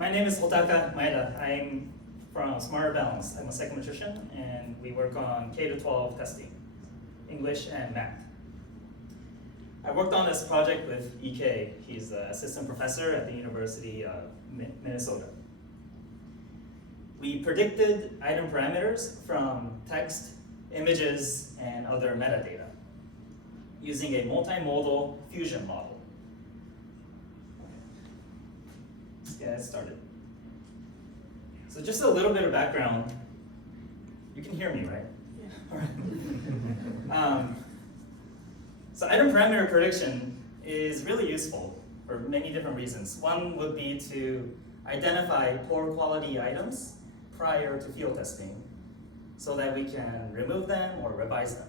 My name is Hotaka Maeda. I'm from Smarter Balance. I'm a psychometrician, and we work on K-12 testing, English and math. I worked on this project with EK. He's an assistant professor at the University of Minnesota. We predicted item parameters from text, images, and other metadata using a multimodal fusion model. Let's get started. So just a little bit of background. You can hear me, right? Yeah. All right. So item parameter prediction is really useful for many different reasons. One would be to identify poor quality items prior to field testing so that we can remove them or revise them.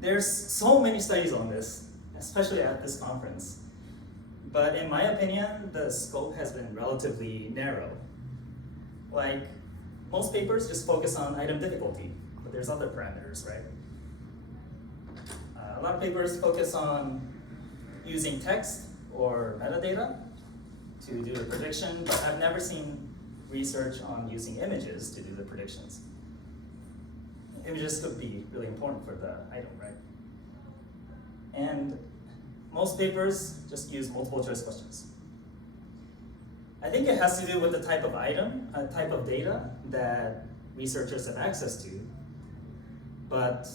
There's so many studies on this, especially at this conference. But in my opinion, the scope has been relatively narrow. Like, most papers just focus on item difficulty, but there's other parameters, right? A lot of papers focus on using text or metadata to do the prediction, but I've never seen research on using images to do the predictions. Images could be really important for the item, right? And most papers just use multiple choice questions. I think it has to do with the type of item, type of data that researchers have access to. But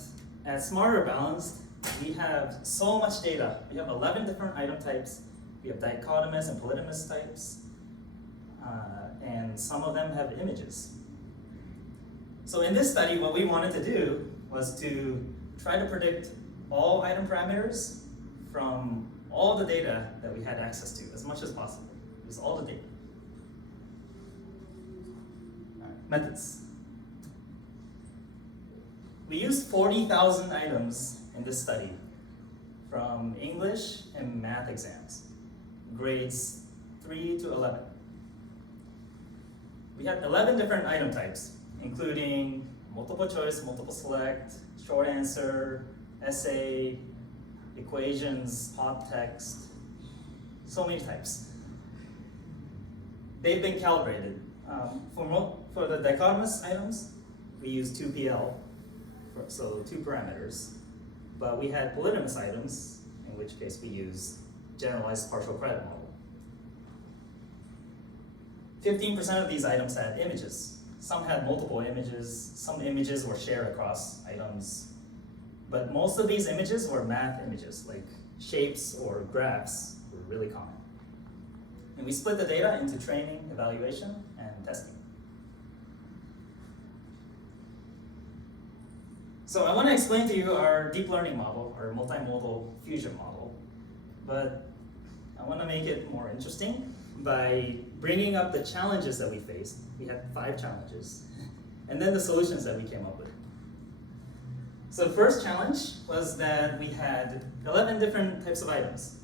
at Smarter Balanced, we have so much data. We have 11 different item types. We have dichotomous and polytomous types. And some of them have images. So in this study, what we wanted to do was to try to predict all item parameters from all the data that we had access to, as much as possible. Use all the data. All right, methods. We used 40,000 items in this study from English and math exams, grades 3 to 11. We had 11 different item types, including multiple choice, multiple select, short answer, essay, equations, hot text, so many types. They've been calibrated. For the dichotomous items, we use 2PL, so 2 parameters. But we had polytomous items, in which case we use generalized partial credit model. 15% of these items had images. Some had multiple images. Some images were shared across items. But most of these images were math images, like shapes or graphs were really common. And we split the data into training, evaluation, and testing. So I want to explain to you our deep learning model, our multimodal fusion model. But I want to make it more interesting by bringing up the challenges that we faced. We had 5 challenges, and then the solutions that we came up with. So the first challenge was that we had 11 different types of items,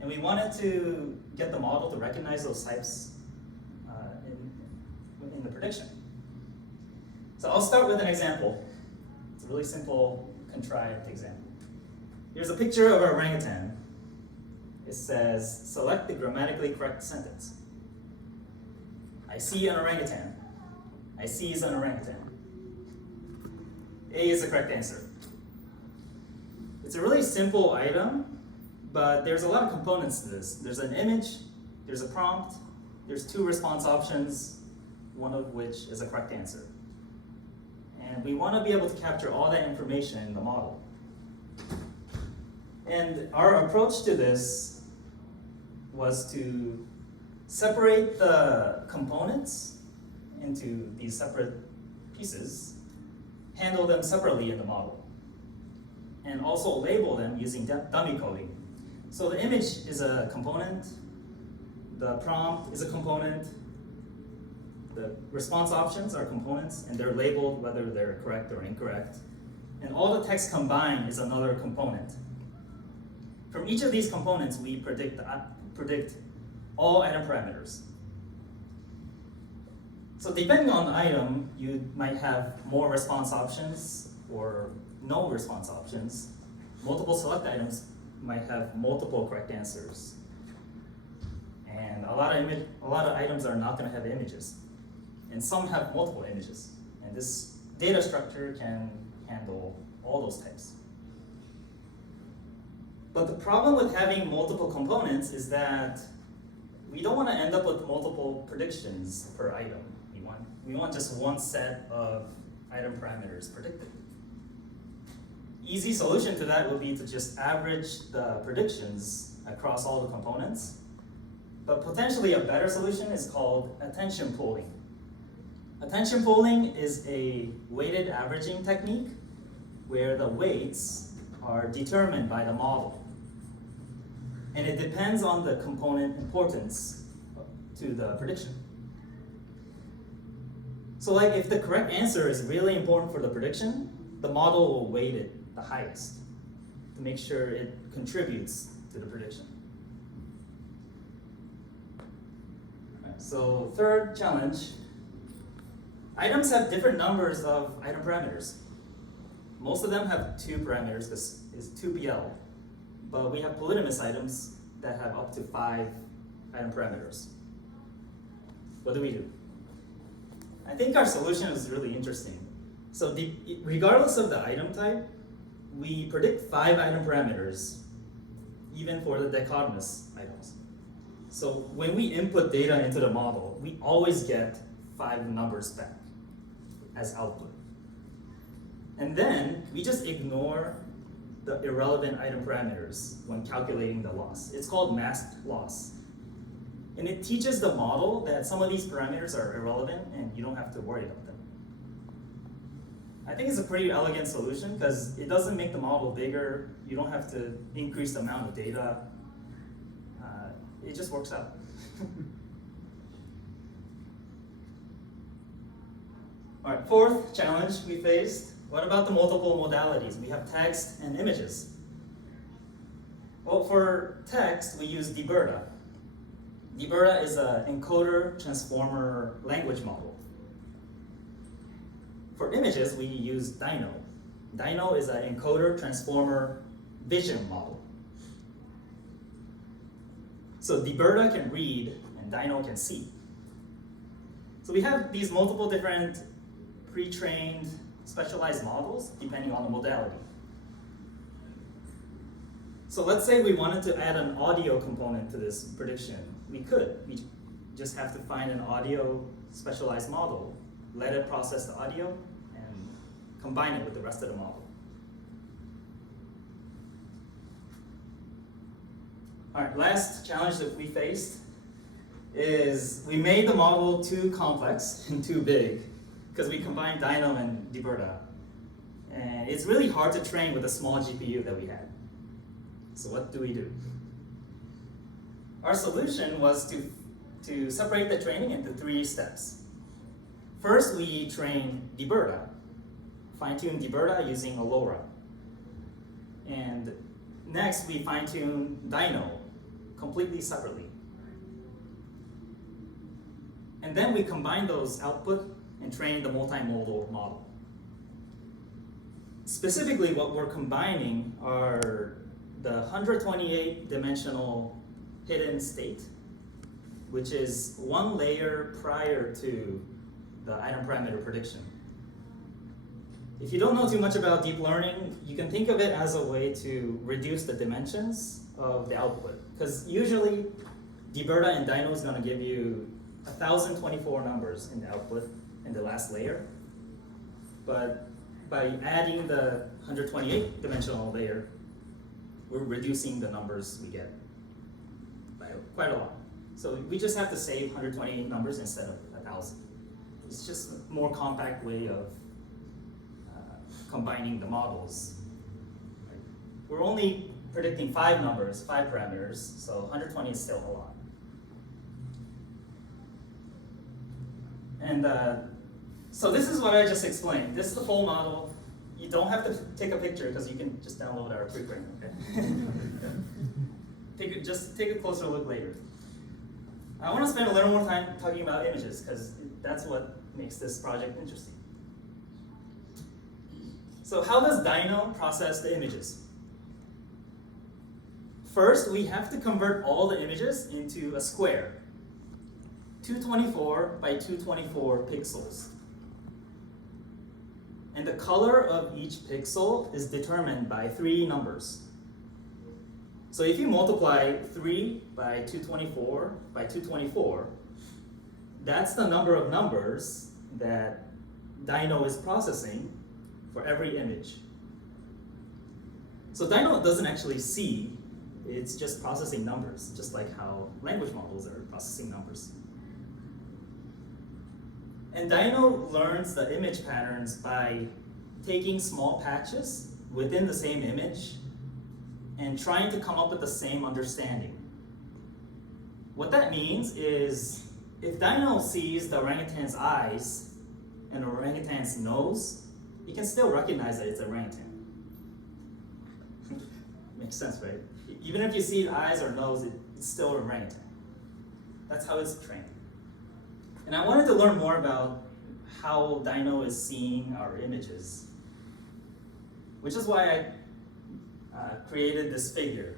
and we wanted to get the model to recognize those types in the prediction. So I'll start with an example. It's a really simple, contrived example. Here's a picture of an orangutan. It says, select the grammatically correct sentence. I see an orangutan. I seize an orangutan. A is the correct answer. It's a really simple item, but there's a lot of components to this. There's an image, there's a prompt, there's 2 response options, one of which is a correct answer. And we want to be able to capture all that information in the model. And our approach to this was to separate the components into these separate pieces, handle them separately in the model, and also label them using dummy coding. So the image is a component, the prompt is a component, the response options are components, and they're labeled whether they're correct or incorrect. And all the text combined is another component. From each of these components, we predict all item parameters. So depending on the item, you might have more response options or no response options. Multiple select items might have multiple correct answers. And a lot of items are not going to have images, and some have multiple images. And this data structure can handle all those types. But the problem with having multiple components is that we don't want to end up with multiple predictions per item. We want just one set of item parameters predicted. Easy solution to that would be to just average the predictions across all the components. But potentially a better solution is called attention pooling. Attention pooling is a weighted averaging technique where the weights are determined by the model. And it depends on the component importance to the prediction. So like if the correct answer is really important for the prediction, the model will weight it the highest to make sure it contributes to the prediction. Right, so third challenge, items have different numbers of item parameters. Most of them have 2 parameters, this is 2PL, but we have polynomous items that have up to 5 item parameters. What do? I think our solution is really interesting. So regardless of the item type, we predict 5 item parameters, even for the dichotomous items. So when we input data into the model, we always get 5 numbers back as output. And then we just ignore the irrelevant item parameters when calculating the loss. It's called masked loss. And it teaches the model that some of these parameters are irrelevant and you don't have to worry about them. I think it's a pretty elegant solution because it doesn't make the model bigger. You don't have to increase the amount of data. It just works out. All right, fourth challenge we faced. What about the multiple modalities? We have text and images. Well, for text, we use dBERTA. dBERTA is an encoder transformer language model. For images, we use Dino. Dino is an encoder transformer vision model. So dBERTA can read and Dino can see. So we have these multiple different pre-trained specialized models depending on the modality. So let's say we wanted to add an audio component to this prediction. We could. We just have to find an audio specialized model, let it process the audio, and combine it with the rest of the model. All right, last challenge that we faced is we made the model too complex and too big because we combined Dino and dBERTA. And it's really hard to train with a small GPU that we had. So what do? Our solution was to separate the training into 3 steps. First, we train dBERTA, fine-tune dBERTA using a LoRa. And next, we fine-tune Dino completely separately. And then we combine those output and train the multimodal model. Specifically, what we're combining are the 128-dimensional hidden state, which is 1 layer prior to the item parameter prediction. If you don't know too much about deep learning, you can think of it as a way to reduce the dimensions of the output. Because usually, dBERTA and Dino is going to give you 1,024 numbers in the output in the last layer. But by adding the 128-dimensional layer, we're reducing the numbers we get by quite a lot. So we just have to save 128 numbers instead of 1,000. It's just a more compact way of combining the models. Right? We're only predicting 5 numbers, 5 parameters, so 120 is still a lot. And so this is what I just explained. This is the full model. You don't have to take a picture because you can just download our preprint, okay? Just take a closer look later. I want to spend a little more time talking about images because that's what makes this project interesting. So how does Dino process the images? First, we have to convert all the images into a square. 224 by 224 pixels. And the color of each pixel is determined by 3 numbers. So if you multiply 3 by 224 by 224, that's the number of numbers that Dino is processing for every image. So Dino doesn't actually see, it's just processing numbers, just like how language models are processing numbers. And Dino learns the image patterns by taking small patches within the same image and trying to come up with the same understanding. What that means is, if Dino sees the orangutan's eyes and the orangutan's nose, he can still recognize that it's an orangutan. Makes sense, right? Even if you see eyes or nose, it's still an orangutan. That's how it's trained. And I wanted to learn more about how Dino is seeing our images, which is why I created this figure.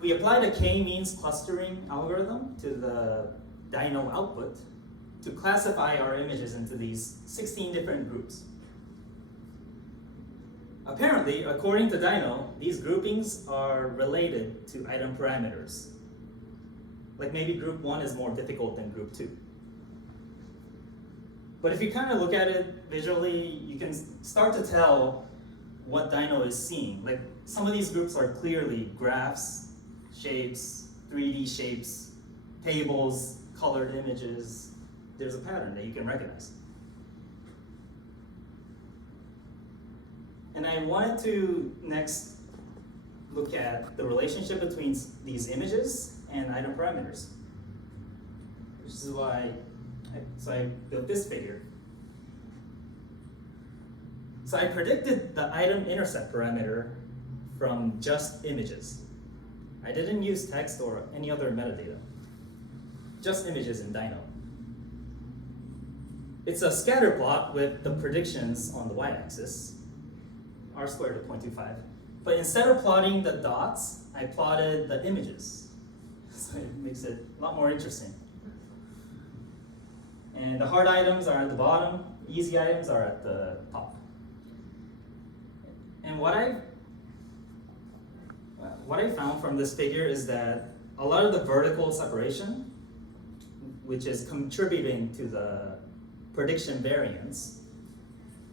We applied a k-means clustering algorithm to the Dino output to classify our images into these 16 different groups. Apparently, according to Dino, these groupings are related to item parameters. Like maybe group 1 is more difficult than group 2. But if you kind of look at it visually, you can start to tell what Dino is seeing. Like some of these groups are clearly graphs, shapes, 3D shapes, tables, colored images. There's a pattern that you can recognize. And I wanted to next look at the relationship between these images and item parameters, which is why I built this figure. So I predicted the item intercept parameter from just images. I didn't use text or any other metadata, just images in Dino. It's a scatter plot with the predictions on the y-axis, r squared to 0.25. But instead of plotting the dots, I plotted the images. So it makes it a lot more interesting. And the hard items are at the bottom, easy items are at the top. And what I found from this figure is that a lot of the vertical separation, which is contributing to the prediction variance,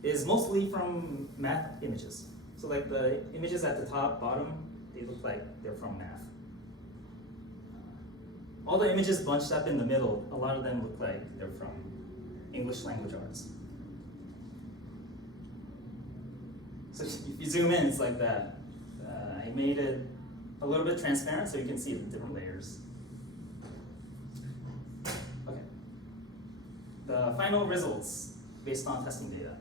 is mostly from math images. So like the images at the top, bottom, they look like they're from math. All the images bunched up in the middle, a lot of them look like they're from English language arts. So if you zoom in, it's like that. I made it a little bit transparent so you can see the different layers. Okay. The final results based on testing data.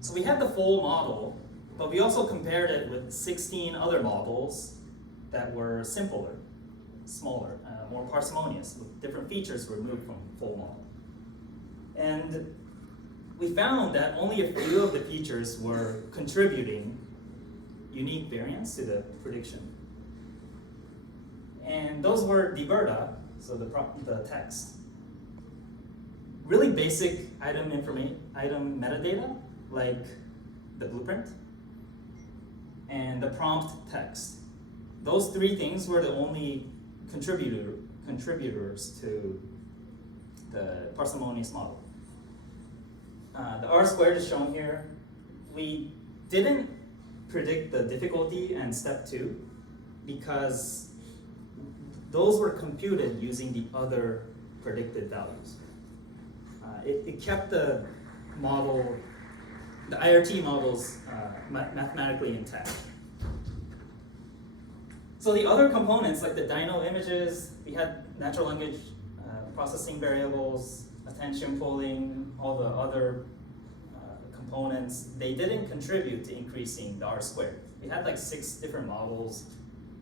So we had the full model, but we also compared it with 16 other models that were simpler, smaller, more parsimonious, with different features removed from full model. And we found that only a few of the features were contributing unique variance to the prediction. And those were diverta, so the text. Really basic item metadata, like the blueprint, and the prompt text. Those 3 things were the only contributors to the parsimonious model. The R squared is shown here. We didn't predict the difficulty and step 2 because those were computed using the other predicted values. It kept the model, the IRT models mathematically intact. So the other components, like the Dino images, we had natural language processing variables, attention pooling, all the other components, they didn't contribute to increasing the R squared. We had like 6 different models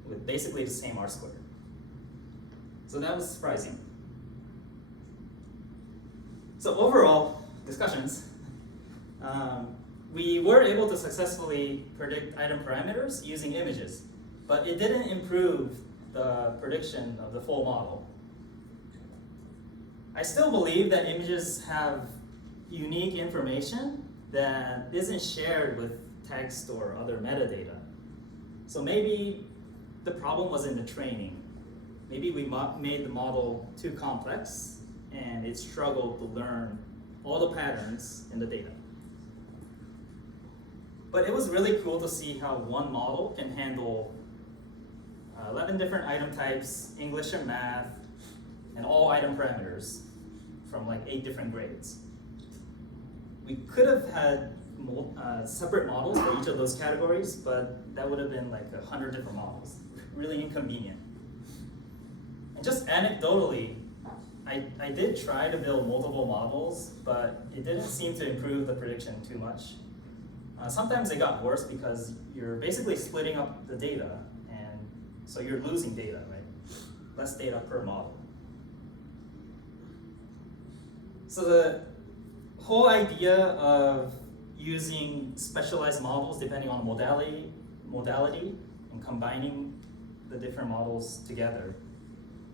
with basically the same R squared. So that was surprising. So overall, discussions, we were able to successfully predict item parameters using images, but it didn't improve the prediction of the full model. I still believe that images have unique information that isn't shared with text or other metadata. So maybe the problem was in the training. Maybe we made the model too complex and it struggled to learn all the patterns in the data. But it was really cool to see how one model can handle 11 different item types, English and math, and all item parameters from like 8 different grades. We could have had separate models for each of those categories, but that would have been like 100 different models. Really inconvenient. And just anecdotally, I did try to build multiple models, but it didn't seem to improve the prediction too much. Sometimes it got worse because you're basically splitting up the data, and so you're losing data, right? Less data per model. So the whole idea of using specialized models depending on modality, and combining the different models together,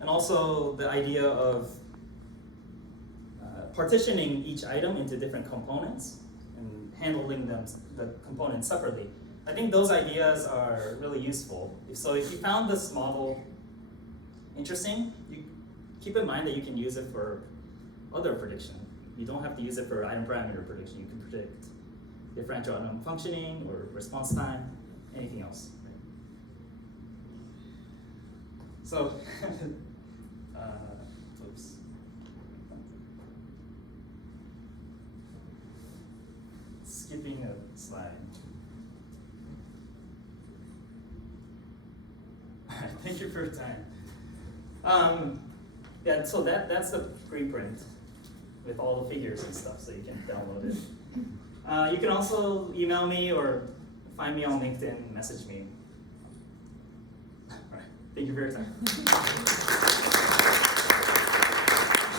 and also the idea of partitioning each item into different components and handling the components separately. I think those ideas are really useful. So if you found this model interesting, you keep in mind that you can use it for other prediction. You don't have to use it for item parameter prediction. You can predict differential item functioning or response time, anything else. So, oops. Skipping a slide. Thank you for your time. Yeah, so that's the preprint with all the figures and stuff, so you can download it. You can also email me or find me on LinkedIn, message me. All right, thank you for your time.